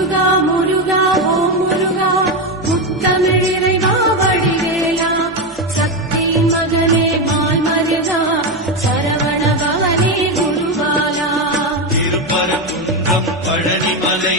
முருகா முருகா ஓ முருகா முத்தமிழ் இறைவா வடிவேலா சக்தி மகனே மால் மருகா சரவண பவனே குருபாலா திருப்பரங்குன்றம் பழனிமலை